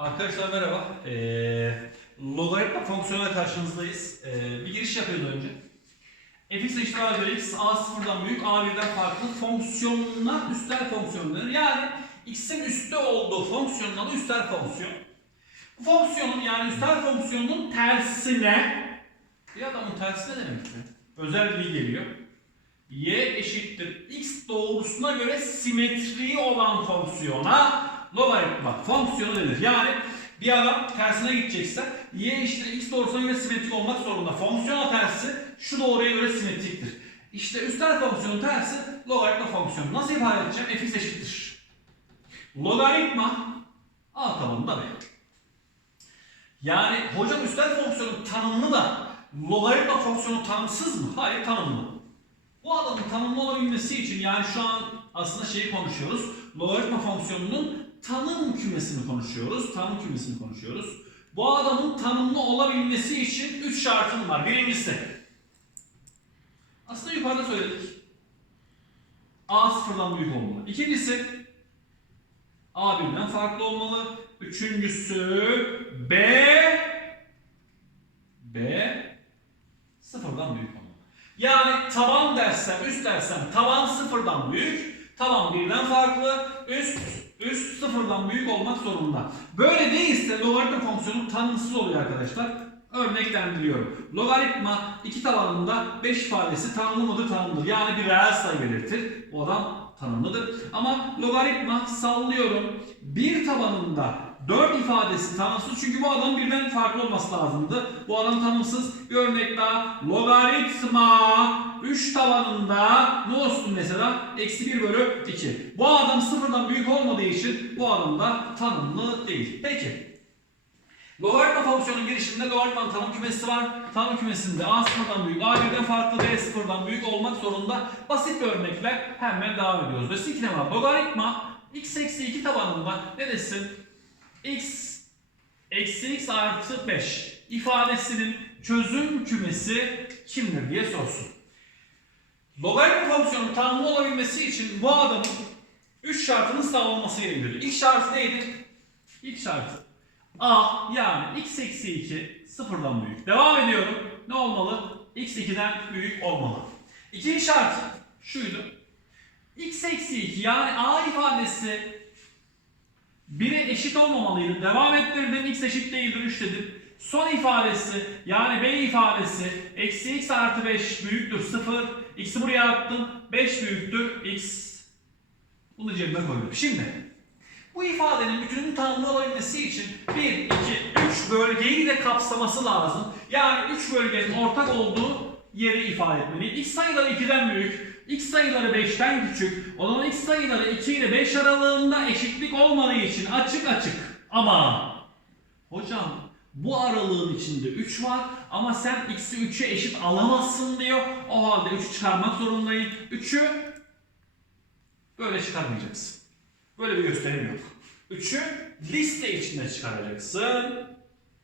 Arkadaşlar merhaba. Ee, logaritma fonksiyonuna karşınızdayız. Ee, bir giriş yapıyoruz önce. fx eşittir a a sıfırdan büyük, a birden farklı fonksiyonlar üstel fonksiyonları. Yani x'in üstte olduğu fonksiyonun adı üstel fonksiyon. Bu fonksiyonun yani üstel fonksiyonun tersine, bir adamın tersi ne demek mi? Özel bir geliyor. y eşittir x doğrusuna göre simetri olan fonksiyona logaritma fonksiyonu denir. Yani bir adam tersine gidecekse y eşittir x doğrusuna göre simetrik olmak zorunda. Fonksiyona tersi şu doğruya göre simetriktir. İşte üstel fonksiyonun tersi logaritma fonksiyonu. Nasıl ifade edeceğim? fx eşittir. Logaritma a tabanında b. Yani hocam üstel fonksiyonun tanımlı da logaritma fonksiyonu tanımsız mı? Hayır tanımlı. Bu adamın tanımlı olabilmesi için yani şu an aslında şeyi konuşuyoruz. Logaritma fonksiyonunun tanım kümesini konuşuyoruz. Tanım kümesini konuşuyoruz. Bu adamın tanımlı olabilmesi için 3 şartım var. Birincisi. Aslında yukarıda söyledik. A sıfırdan büyük olmalı. İkincisi. A birden farklı olmalı. Üçüncüsü B B sıfırdan büyük olmalı. Yani taban dersem, üst dersem taban sıfırdan büyük, taban birden farklı, üst üst sıfırdan büyük olmak zorunda. Böyle değilse logaritma fonksiyonu tanımsız oluyor arkadaşlar. Örneklendiriyorum. Logaritma iki tabanında 5 ifadesi tanımlı mıdır tanımlıdır. Yani bir reel sayı belirtir. O adam tanımlıdır. Ama logaritma sallıyorum. Bir tabanında 4 ifadesi tanımsız çünkü bu adam birden farklı olması lazımdı. Bu adam tanımsız. Bir örnek daha. Logaritma 3 tabanında ne olsun mesela? Eksi 1 bölü 2. Bu adam sıfırdan büyük olmadığı için bu adam da tanımlı değil. Peki. Logaritma fonksiyonun girişinde logaritmanın tanım kümesi var. Tanım kümesinde a sıfırdan büyük, a birden farklı, b sıfırdan büyük olmak zorunda. Basit bir örnekle hemen devam ediyoruz. Dolayısıyla iki ne var? Logaritma x eksi 2 tabanında ne desin? X eksi x artı 5 ifadesinin çözüm kümesi kimdir diye sorsun. Logaritma fonksiyonun tanımlı olabilmesi için bu adamın 3 şartının sağlanması gerekiyor. İlk şartı neydi? İlk şartı a yani x eksi 2 sıfırdan büyük. Devam ediyorum. Ne olmalı? x 2'den büyük olmalı. İkinci şartı şuydu. x eksi 2 yani a ifadesi 1'e eşit olmamalıydı. Devam ettirdim. X eşit değildir 3 dedim. Son ifadesi yani B ifadesi eksi x artı 5 büyüktür 0. X'i buraya attım. 5 büyüktür x. Bunu cebime koydum. Şimdi bu ifadenin bütünün tanımlı olabilmesi için 1, 2, 3 bölgeyi de kapsaması lazım. Yani 3 bölgenin ortak olduğu yeri ifade etmeliyim. X sayıları 2'den büyük, x sayıları 5'ten küçük. O zaman x sayıları 2 ile 5 aralığında eşitlik olmadığı için açık açık. Ama hocam bu aralığın içinde 3 var ama sen x'i 3'e eşit alamazsın diyor. O halde 3'ü çıkarmak zorundayım. 3'ü böyle çıkarmayacaksın. Böyle bir gösterim yok. 3'ü liste içinde çıkaracaksın.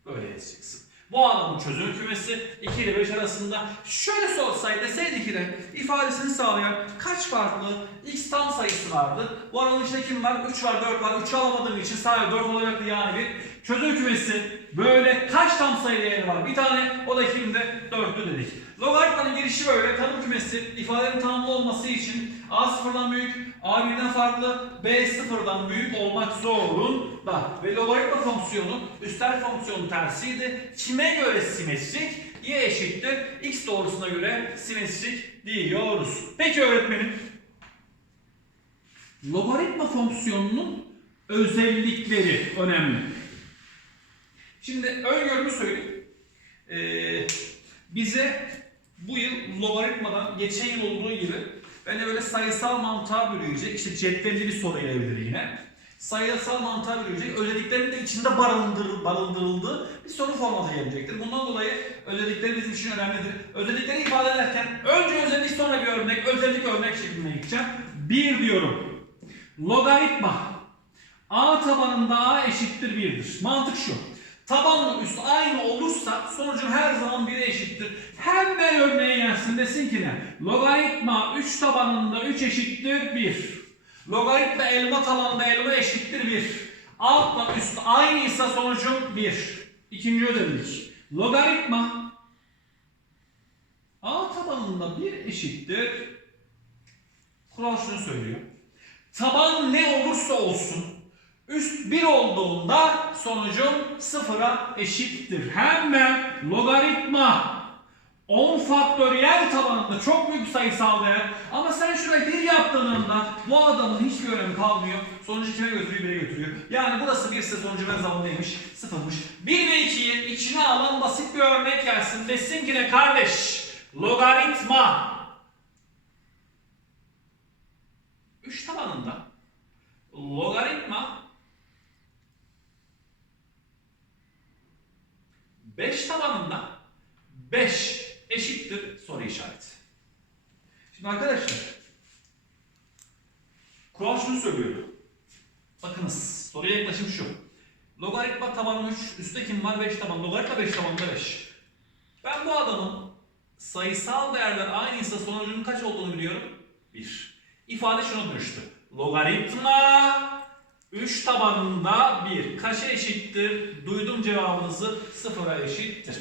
Böyle yazacaksın. Bu adamın çözüm kümesi 2 ile 5 arasında şöyle sorsaydı deseydi ki de ifadesini sağlayan kaç farklı x tam sayısı vardı. Bu aralığın içinde kim var? 3 var, 4 var. 3'ü alamadığım için sadece 4 olacaktı yani bir çözüm kümesi. Böyle kaç tam sayı değeri var? Bir tane o da kimde? 4'lü dedik. Logaritmanın girişi böyle. Tanım kümesi ifadenin tanımlı olması için a sıfırdan büyük, a birden farklı, b sıfırdan büyük olmak zorunda. Ve logaritma fonksiyonu üstel fonksiyonun tersiydi. Kime göre simetrik? y eşittir x doğrusuna göre simetrik diyoruz. Peki öğretmenim. Logaritma fonksiyonunun özellikleri önemli. Şimdi öngörümü söyleyeyim. Ee, bize bu yıl logaritmadan geçen yıl olduğu gibi ben de böyle sayısal mantığa bölüyecek, işte cetvelli bir soru gelebilir yine. Sayısal mantığa bölüyecek, özelliklerin de içinde barındır, barındırıldığı bir soru formatı gelecektir. Bundan dolayı özellikleri bizim için önemlidir. Özellikleri ifade ederken önce özellik sonra bir örnek, özellik örnek şeklinde gideceğim. Bir diyorum. Logaritma a tabanında a eşittir 1'dir. Mantık şu. Tabanla üst aynı olursa sonucun her zaman 1'e eşittir. Hemen örneğe gelsin desin ki ne? Logaritma 3 tabanında 3 eşittir 1. Logaritma elma tabanında elma eşittir 1. Altla üst aynıysa sonucum 1. İkinci özellik. Logaritma A tabanında 1 eşittir. Kural şunu söylüyor. Taban ne olursa olsun üst 1 olduğunda sonucum sıfıra eşittir. Hemen logaritma 10 faktöriyel tabanında çok büyük sayısal değer ama sen şuraya 1 yaptığında bu adamın hiçbir önemi kalmıyor. Sonucu kime götürüyor? 1'e götürüyor. Yani burası 1 ise sonucu ben zaman neymiş? 0'mış. 1 ve 2'yi içine alan basit bir örnek gelsin. Desin ki ne kardeş? Logaritma 3 tabanında logaritma 5 tabanında 5 eşittir soru işareti. Şimdi arkadaşlar kural şunu söylüyor. Bakınız soruya yaklaşım şu. Logaritma tabanı 3, üstte kim var? 5 taban. Logaritma 5 tabanında 5. Ben bu adamın sayısal değerler aynıysa sonucunun kaç olduğunu biliyorum. 1. İfade şuna dönüştü. Logaritma 3 tabanında 1. Kaça eşittir? Duydum cevabınızı sıfıra eşittir.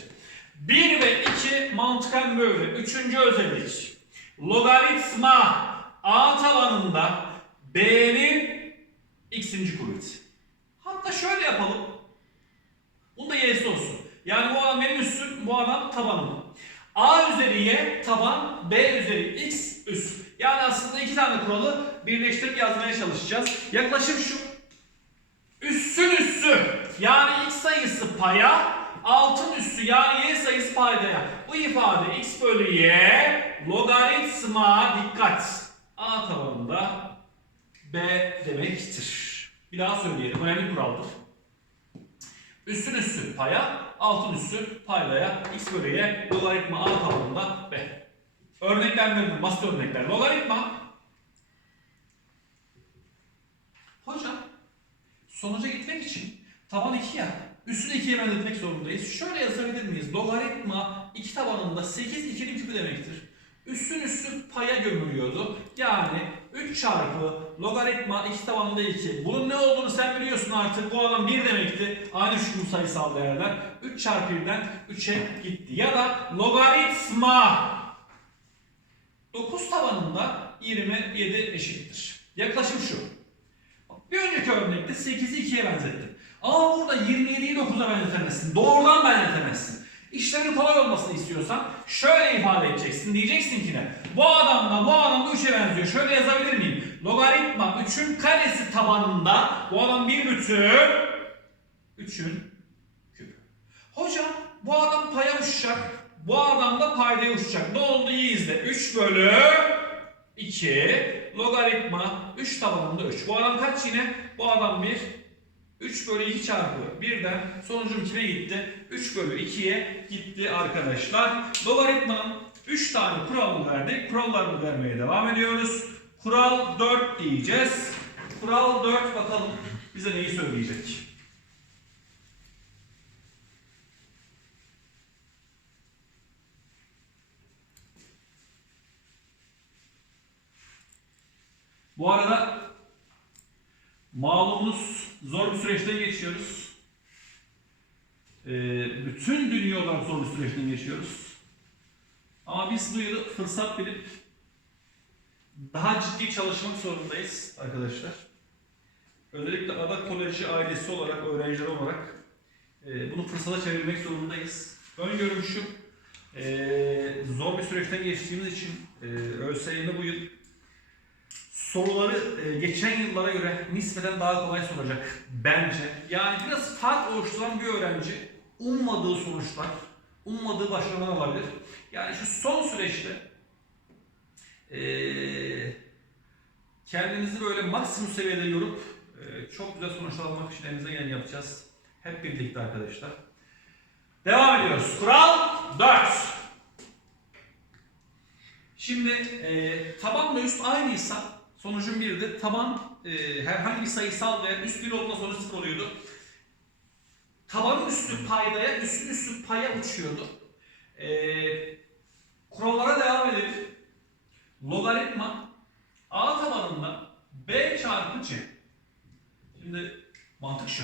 1 ve 2 mantıken böyle. Üçüncü özellik. Logaritma A tabanında B'nin x'inci kuvveti. Hatta şöyle yapalım. Bunu da y'si olsun. Yani bu adam benim üstüm, bu adam tabanım. A üzeri y taban, B üzeri x üst. Yani aslında iki tane kuralı birleştirip yazmaya çalışacağız. Yaklaşım şu. Yani x sayısı paya, altın üssü yani y sayısı paydaya. Bu ifade x bölü y logaritma dikkat. A tabanında B demektir. Bir daha söyleyelim. Önemli kuraldır. Üstün üssü paya, altın üssü paydaya, x bölü y, logaritma a tabanında b. Örneklendirme, basit örnekler. Logaritma. Hocam, sonuca gitmek için taban 2 ya, üssü de 2'ye benzetmek zorundayız. Şöyle yazabilir miyiz? Logaritma 2 tabanında 8 2'nin küpü demektir. Üssün üssü paya gömülüyordu. Yani 3 çarpı logaritma 2 tabanında 2. Bunun ne olduğunu sen biliyorsun artık. Bu adam 1 demekti. Aynı şu sayısal değerler. 3 çarpı 1'den 3'e gitti. Ya da logaritma 9 tabanında 27 eşittir. Yaklaşım şu. Bir önceki örnekte 8'i 2'ye benzettim. Ama burada 27'yi 9'a benzetemezsin. Doğrudan benzetemezsin. İşlerin kolay olmasını istiyorsan şöyle ifade edeceksin. Diyeceksin ki ne? Bu adamla bu adam da 3'e benziyor. Şöyle yazabilir miyim? Logaritma 3'ün karesi tabanında bu adam bir bütün 3'ün küpü. Hocam bu adam paya uçacak. Bu adam da paydaya uçacak. Ne oldu iyi izle. 3 bölü 2 logaritma 3 tabanında 3. Bu adam kaç yine? Bu adam 1. 3 bölü 2 çarpı 1'den sonucum kime gitti? 3 bölü 2'ye gitti arkadaşlar. Logaritmanın 3 tane kuralını verdik. Kurallarını vermeye devam ediyoruz. Kural 4 diyeceğiz. Kural 4 bakalım bize neyi söyleyecek? Bu arada malumunuz zor bir süreçten geçiyoruz. Ee, bütün dünya olarak zor bir süreçten geçiyoruz. Ama biz bu yılı fırsat bilip daha ciddi çalışmak zorundayız arkadaşlar. Özellikle Ada Koleji ailesi olarak, öğrenciler olarak e, bunu fırsata çevirmek zorundayız. Öngörüm şu, e, zor bir süreçten geçtiğimiz için e, ÖSYM bu yıl soruları e, geçen yıllara göre nispeten daha kolay soracak bence. Yani biraz fark oluşturan bir öğrenci ummadığı sonuçlar, ummadığı başarılar alabilir. Yani şu son süreçte e, kendinizi böyle maksimum seviyede yorup e, çok güzel sonuçlar almak için elimizden geleni yapacağız. Hep birlikte arkadaşlar. Devam ediyoruz. Kural 4. Şimdi e, tabanla üst aynıysa sonucun biridir. Taban e, herhangi bir sayısal ve üst bir olduğunda sonuç sıfır oluyordu. Tabanın üstü paydaya, üstün üstü paya uçuyordu. E, kurallara devam edelim. Logaritma A tabanında B çarpı C. Şimdi Mantık şu.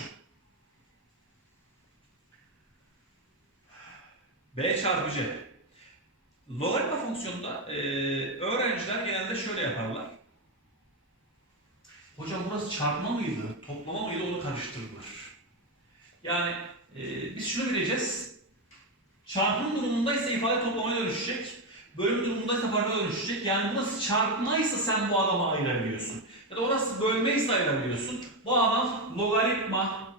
B çarpı C. Logaritma fonksiyonunda e, öğrenciler genelde şöyle yaparlar. Hocam burası çarpma mıydı, toplama mıydı onu karıştırırlar. Yani e, biz şunu bileceğiz. Çarpım durumundaysa ifade toplamaya dönüşecek. Bölüm durumundaysa farka dönüşecek. Yani burası çarpmaysa sen bu adama ayırabiliyorsun. Ya da orası bölmeyse ayırabiliyorsun. Bu adam logaritma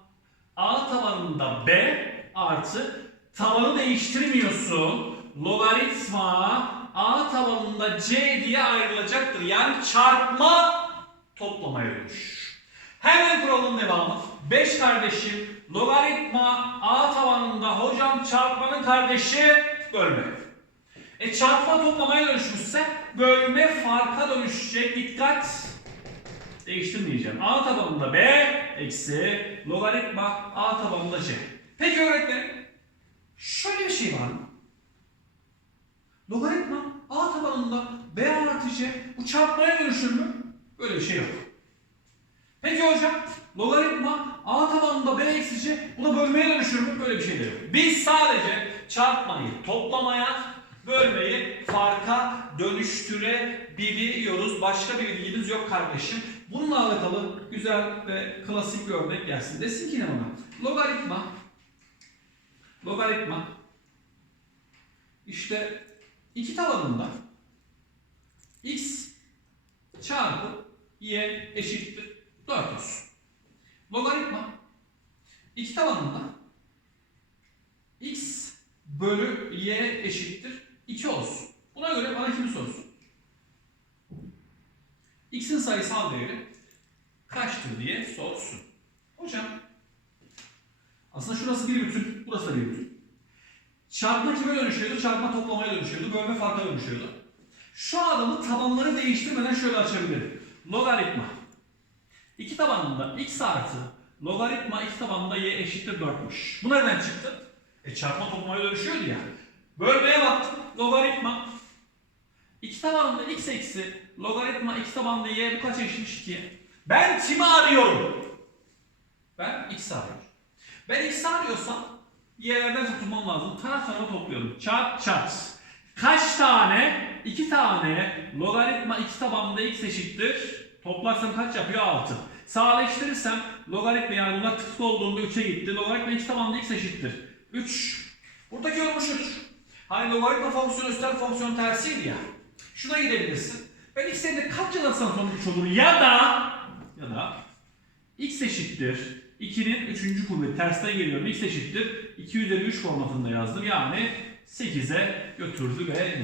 a tabanında b artı tabanı değiştirmiyorsun. Logaritma a tabanında c diye ayrılacaktır. Yani çarpma toplamaya dönüş. Hemen kuralın devamı. 5 kardeşim logaritma a tabanında hocam çarpmanın kardeşi bölme. E çarpma toplamaya dönüşmüşse bölme farka dönüşecek. Dikkat. Değiştirmeyeceğim. A tabanında B eksi logaritma A tabanında C. Peki öğretmenim şöyle bir şey var mı? Logaritma A tabanında B artı C bu çarpmaya dönüşür mü? Böyle bir şey yok. Peki hocam logaritma A tabanında B eksi C bölmeye dönüşür mü? Böyle bir şey de yok. Biz sadece çarpmayı toplamaya bölmeyi farka dönüştürebiliyoruz. Başka bir bilgimiz yok kardeşim. Bununla alakalı güzel ve klasik bir örnek gelsin. Desin ki ne bana? Logaritma logaritma işte iki tabanında x çarpı y eşittir 4 olsun. Logaritma iki tabanında x bölü y eşittir 2 olsun. Buna göre bana kimi sorsun? x'in sayısal değeri kaçtır diye sorsun. Hocam aslında şurası bir bütün, burası da bir bütün. Çarpma kime dönüşüyordu? Çarpma toplamaya dönüşüyordu. Bölme farka dönüşüyordu. Şu adamı tabanları değiştirmeden şöyle açabilirim. Logaritma. İki tabanında x artı logaritma iki tabanında y eşittir 4'müş. Bu nereden çıktı? E çarpma toplamaya dönüşüyordu ya. Bölmeye baktım. Logaritma. İki tabanında x eksi logaritma x tabanında y bu kaç eşitmiş ki? Ben kimi arıyorum? Ben x arıyorum. Ben x arıyorsam y'lerden tutulmam lazım. Taraf tarafa topluyorum. Çarp çarp. Kaç tane? İki tane logaritma x tabanında x eşittir. Toplarsam kaç yapıyor? 6. Sadeleştirirsem logaritma yani bunlar tıklı olduğunda 3'e gitti. Logaritma x tabanında x eşittir. 3. Buradaki olmuştur. Hani logaritma fonksiyonu üstel fonksiyon tersiydi ya. Şuna gidebilirsin. Ben x yerine kaç yazarsam sonuç olur ya da ya da x eşittir 2'nin 3. kuvveti tersten geliyorum. x eşittir 2 üzeri 3 formatında yazdım. Yani 8'e götürdü ve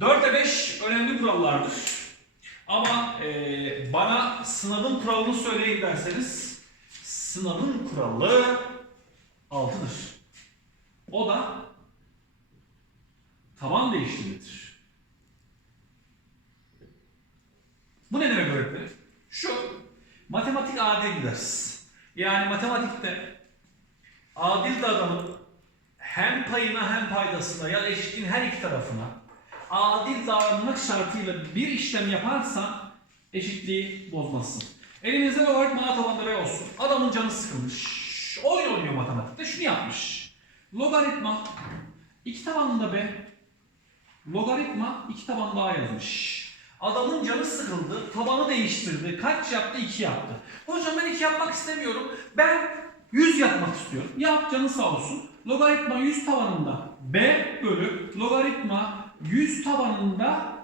4'e 5 önemli kurallardır. Ama e, bana sınavın kuralını söyleyin derseniz sınavın kuralı 6'dır. O da taban değiştirmedir. Bu ne demek öğretmenim? Şu matematik adil ders. Yani matematikte adil davranıp hem payına hem paydasına ya da eşitliğin her iki tarafına adil davranmak şartıyla bir işlem yaparsan eşitliği bozmazsın. Elimizde logaritma A tabanında B olsun. Adamın canı sıkılmış. Oyun oynuyor matematikte. Şunu yapmış. Logaritma iki tabanında B. Logaritma iki tabanında A yazmış. Adamın canı sıkıldı. Tabanı değiştirdi. Kaç yaptı? 2 yaptı. Hocam ben 2 yapmak istemiyorum. Ben 100 yapmak istiyorum. Yap canı sağ olsun. Logaritma 100 tabanında B bölü logaritma 100 tabanında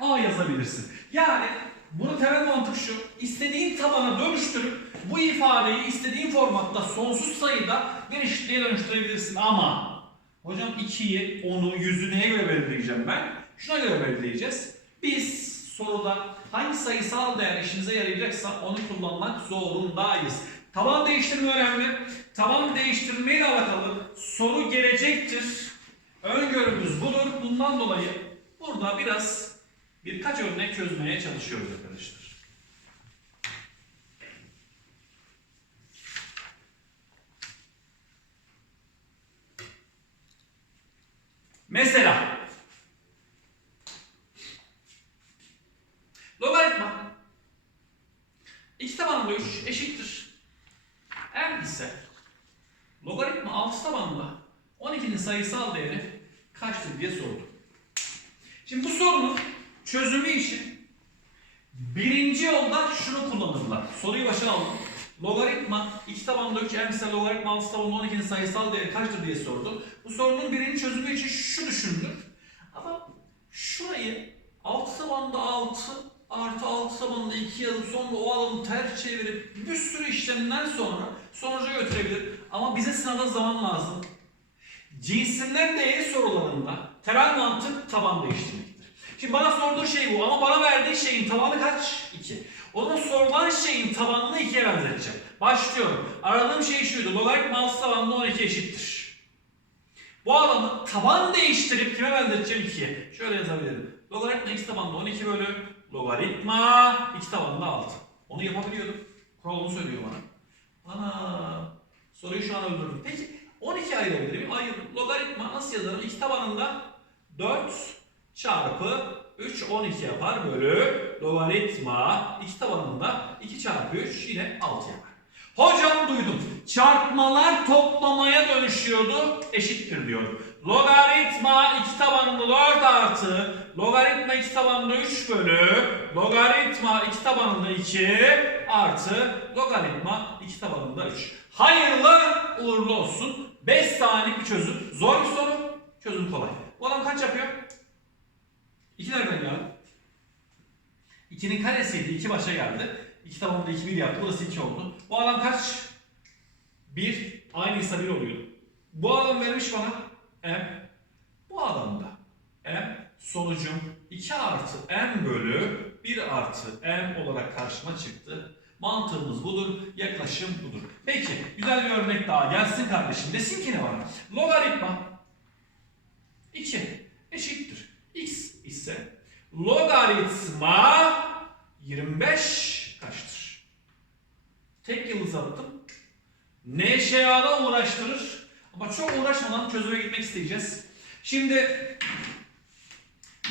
A yazabilirsin. Yani bunu temel mantık şu. İstediğin tabana dönüştürüp bu ifadeyi istediğin formatta sonsuz sayıda bir eşitliğe dönüştürebilirsin ama hocam 2'yi, 10'u, 100'ü neye göre belirleyeceğim ben? Şuna göre belirleyeceğiz. Biz soruda hangi sayısal değer işimize yarayacaksa onu kullanmak zorundayız. Taban değiştirme önemli. Taban değiştirme ile alakalı soru gelecektir. Öngörümüz budur. Bundan dolayı burada biraz birkaç örnek çözmeye çalışıyoruz arkadaşlar. Mesela logaritma x tabanlı 3 eşittir ise logaritma 6 tabanlı 12'nin sayısal değeri kaçtır diye sordu. Şimdi bu sorunun çözümü için birinci yolda şunu kullanırlar. Soruyu başa aldım. Logaritma 2 tabanlı 3 m ise logaritma 6 tabanlı 12'nin sayısal değeri kaçtır diye sordu. Bu sorunun birinci çözümü için şu düşünülür. Ama şurayı 6 tabanlı 6 artı 6 tabanlı 2 yazıp sonra o alanı ters çevirip bir sürü işlemden sonra sonuca götürebilir. Ama bize sınavda zaman lazım. Cinsinden değeri sorularında temel mantık taban değiştirmektir. Şimdi bana sorduğu şey bu ama bana verdiği şeyin tabanı kaç? 2. O zaman sorulan şeyin tabanını 2'ye benzeteceğim. Başlıyorum. Aradığım şey şuydu. Logaritma 6 tabanlı 12 eşittir. Bu alanı taban değiştirip kime benzeteceğim 2'ye? Şöyle yazabilirim. Logaritma x tabanlı 12 bölü logaritma x tabanlı 6. Onu yapabiliyorum. Kural onu söylüyor bana. Ana soruyu şu an öldürdüm. Peki 12 ayırabilir miyim? Hayır. Logaritma nasıl yazarım? İki tabanında 4 çarpı 3 12 yapar bölü logaritma iki tabanında 2 çarpı 3 yine 6 yapar. Hocam duydum. Çarpmalar toplamaya dönüşüyordu. Eşittir diyor. Logaritma 2 tabanında 4 artı logaritma 2 tabanında 3 bölü logaritma 2 tabanında 2 artı logaritma 2 tabanında 3. Hayırlı uğurlu olsun. 5 saniyelik bir çözüm. Zor bir soru. Çözüm kolay. Bu adam kaç yapıyor? 2 nereden geldi? 2'nin karesiydi. 2 başa geldi. 2 tabanında 2 1 yaptı. Burası 2 oldu. Bu adam kaç? 1. Aynıysa 1 oluyor. Bu adam vermiş bana M. Bu adam da M. Sonucum 2 artı M bölü 1 artı M olarak karşıma çıktı. Mantığımız budur, yaklaşım budur. Peki, güzel bir örnek daha gelsin kardeşim. Desin ki ne bana? Logaritma 2 eşittir. X ise logaritma 25 kaçtır? Tek yıldız attım. NŞA'da uğraştırır. Ama çok uğraşmadan çözüme gitmek isteyeceğiz. Şimdi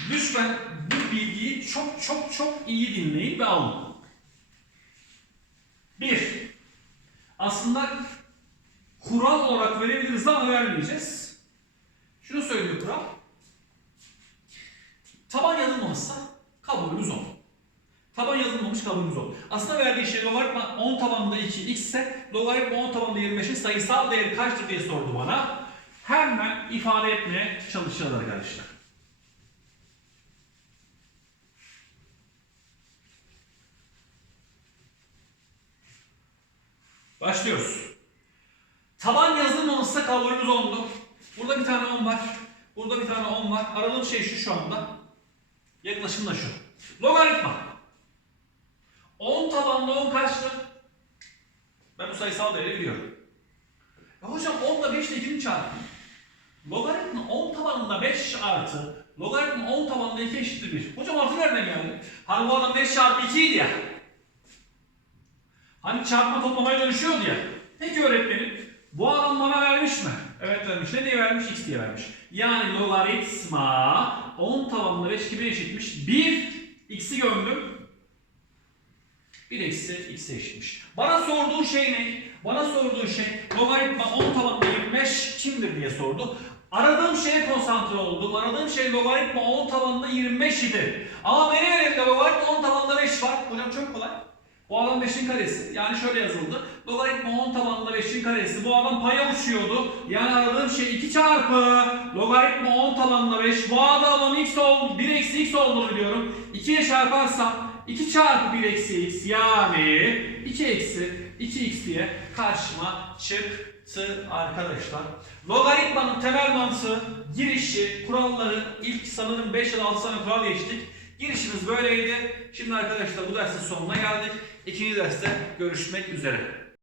lütfen bu bilgiyi çok çok çok iyi dinleyin ve alın. Bir, aslında kural olarak verebiliriz ama vermeyeceğiz. Şunu söylüyor kural. Taban yazılmamışsa kabulümüz 10. Taban yazılmamış kabulümüz 10. Aslında verdiği şey logaritma 10 tabanında 2 x ise logaritma 10 tabanında 25'in sayısal değeri kaçtır diye sordu bana. Hemen ifade etmeye çalışacağız arkadaşlar. Başlıyoruz. Taban yazılmamışsa kabulümüz 10'du. Burada bir tane 10 var. Burada bir tane 10 var. Aradığım şey şu şu anda. Yaklaşım da şu. Logaritma. 10 tabanlı 10 kaçtı? Ben bu sayısal değeri biliyorum. Ya hocam 10 ile 5 ile 2'ni çarpayım. Logaritma 10 tabanında 5 artı logaritma 10 tabanında 2 eşittir 1. Hocam artı nereden geldi? Hani bu adam 5 çarpı 2 idi ya. Hani çarpma toplamaya dönüşüyordu ya. Peki öğretmenim bu adam bana vermiş mi? Evet vermiş. Ne diye vermiş? X diye vermiş. Yani logaritma 10 tabanında 5 kime eşitmiş? 1 x'i gömdüm. 1 eksi x'e eşitmiş. Bana sorduğu şey ne? Bana sorduğu şey logaritma 10 tabanında 25 kimdir diye sordu. Aradığım şeye konsantre oldum. Aradığım şey logaritma 10 tabanında 25 idi. Ama benim elimde logaritma 10 tabanında 5 var. Hocam çok kolay. Bu alan 5'in karesi. Yani şöyle yazıldı. Logaritma 10 tabanında 5'in karesi. Bu alan paya uçuyordu. Yani aradığım şey 2 çarpı logaritma 10 tabanında 5. Bu adamın x ol, 1 eksi x olduğunu biliyorum. 2 ile çarparsam 2 çarpı 1 eksi x yani 2 eksi 2x diye karşıma çıktı arkadaşlar. Logaritmanın temel mantığı, girişi, kuralları ilk sanırım 5 ya da 6 tane kural geçtik. Girişimiz böyleydi. Şimdi arkadaşlar bu dersin sonuna geldik. İkinci derste görüşmek üzere.